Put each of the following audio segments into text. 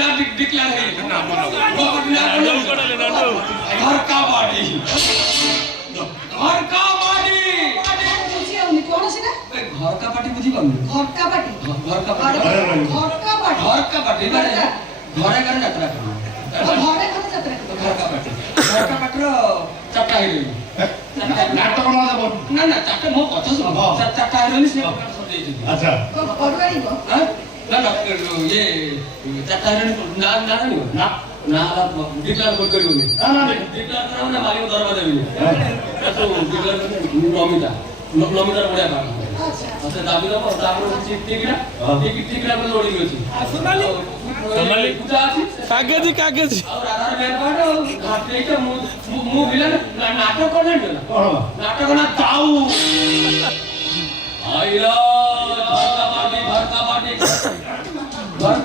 ना डिक्लेयर है घर का बाड़ी घर का बाड़ी कौन से ना घर का पार्टी बुझी पाऊँ घर का पार्टी घर का पार्टी घर का पार्टी घर का पार्टी घरे घरे यात्रा करूँ घरे घरे जात्रा घर का पार्टी चार्टा हिरोइन नाटक ना देबो ना ना चार्टा मो कथा सुन चार्टा हिरोइन से सब दे दी अच्छा पडवाई गो हां ना ना ये चार्टा हिरोइन ना ना ना ना डिक्लेयर कर करियोनी ना ना डिक्लेयर कराओ ना मालिक दरबार देबी तो डिक्लेयर नमिता नमिता बढिया काम अच्छा अच्छा दाबी दबो तापर टिकटा टिकटा को लोडिंग अछि सोनाली सोनाली पूजा अछि कागज और आधार बैंक कार्ड घाटे के मु विलन नाटक करने ना नाटक ना ताऊ आइला घर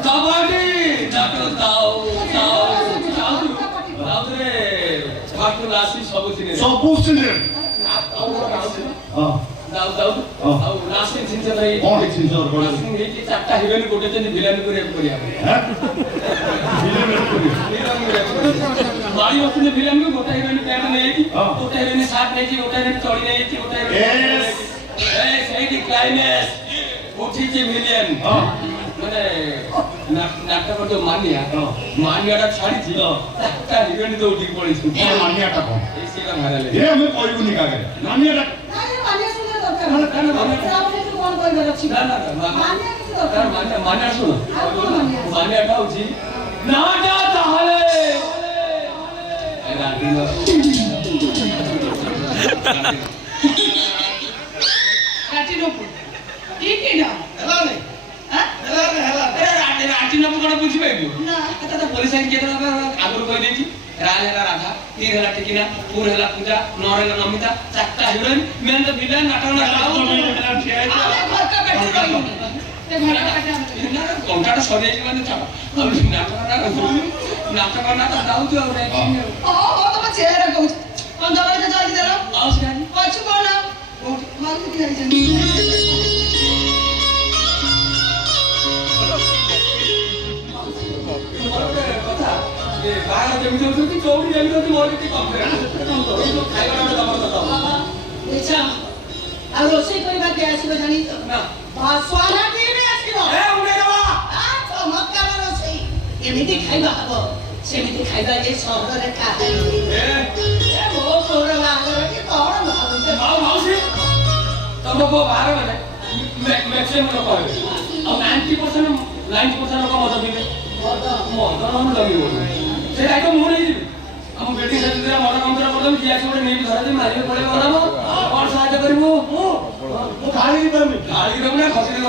का बाटी नाटक ताऊ रे फाटू लासी सब सिने सब सिने हां दाऊ ଆଉ ଲାଷ୍ଟ ଜିନିଷ ଭାଇ କଣ ଜିନିଷ କଣ ଏଇଠି ଚାରଟା ହିରୋଇନ ଗୋଟେ ଜଣେ ଭିଲେନ କରି କରିବା हैं फिल्म बाड़ी बसने ଭିଲେନ को ଗୋଟେ ହିରୋଇନ ପ୍ୟାଣ୍ଟ ନେଇକି ଗୋଟେ ହିରୋଇନ ସାର୍ଟ ନେଇକି ଗୋଟେ ହିରୋଇନ ଚଳି ନେଇକି ଗୋଟେ ହିରୋଇନ ଏ ସେଇଠି କ୍ଲାଇମେକ୍ସ ଉଠିଛି ଭିଲେନ ମାନେ ନାଟକ ଯୋଉ ମାନିଆଟା ଛାଡିଛି ତା ହିରୋଇନ ତ ଉଠିକି ପଳେଇଛି मानियाटा कौन ଏଇ ସେଇଟା ଭାଇରାଲ ये हमें कोई नहीं कागे मानियाटा ନାଇଁ ମାନିଆ ଶୁଣିବା ଦରକାର ଆପଣ କଣ କହିବାର ଅଛି ନା ନା ମାନିଆ କିଛି ଦରକାର ମାନିଆ ଶୁଣ ଆଉ କଣ ମାନିଆ ମାନିଆଟା ହଉଛି ନାଟା ତାହେଲେ କାଟିनो ଠିକ ନା ହେଲା ନାଇଁ ହାଁ ରାଟିନକୁ କଣ ବୁଝିପାରିବୁ ନା ଏଟା ତ ପୋଲିସ ଆଇନ କେତେ ଆଗରୁ କହିଦେଇଛି ରାଜ ହେଲା ରାଧା ତୀର ହେଲା ଟିକିନା ପୁର ହେଲା ପୂଜା ନର ହେଲା ନମିତା ଚାରଟା ହିରୋଇନ ମେନ୍ ତ ଭିଲେନ ନାଟକ ନା ଆମେ ଘର का पार्टी ରହିବୁ ते घर का पार्टी ଘଣ୍ଟାଟା ସରିଯାଇଛି ମାନେ ଛାଡ଼ ନାଟକ ନା ତ ଯାଉଛୁ ଆଉ ଓ ତମ ଚେହରା କହୁଛି କଣ ଦବାଇ ତ ଜଲ୍ଦି ଦେଲ ଆଉ ସେ ପଛୁ କଣ ମାରୁ କି ଯାଇଛନ୍ତି କଥା ବାହାର ଯେମିତି ହଉଛନ୍ତି ଚୌକି ଯେମିତି ହଉଛି ମୋର କିଛି କମ୍ପ୍ଲେନ୍ ଏଇ ଯୋଉ ଖାଇବାଟା ଦବା କଥା ଇଚ୍ଛା ଆଉ ରୋଷେଇ କରିବା କିଏ ଆସିବ ଜାଣି ନା ସ୍ୱାଧା କିଏ ବି ଆସିବ ଏ ଉଣ୍ଡେଇ ଦେବା ଚମତ୍କାର ରୋଷେଇ ଏମିତି ଖାଇବା ହବ ସେମିତି ଖାଇବା ଯେ ସହରରେ ଖାଏ ମୋ ପୁଅର ବାହାଘରଟି କଣ ଭାବୁଛ ମାଉସୀ ତମ ପୁଅ ବାହାର ମାନେ ମ୍ୟାକ୍ସିମମ୍ ଲୋକ ହେବେ ଆଉ 90% ଲୋକ ମଦ ପିଇବେ ମଦ ଜମିବ ସେ ଆଇଟମ ମୁଁ ନେଇଯିବି ଆମ ବେଟି ସେଥିରେ ମଦ କନ୍ତରା କରିଦେବି ଗ୍ୟାସ୍ ଗୋଟେ ନେଇକି ଧରାଦେବି ମାରିବେ ପଳେଇବ କଣ ସାହାଯ୍ୟ କରିବୁ ମୁଁ ଗାଳି ଦେବି ନା ଖସି ଦେବ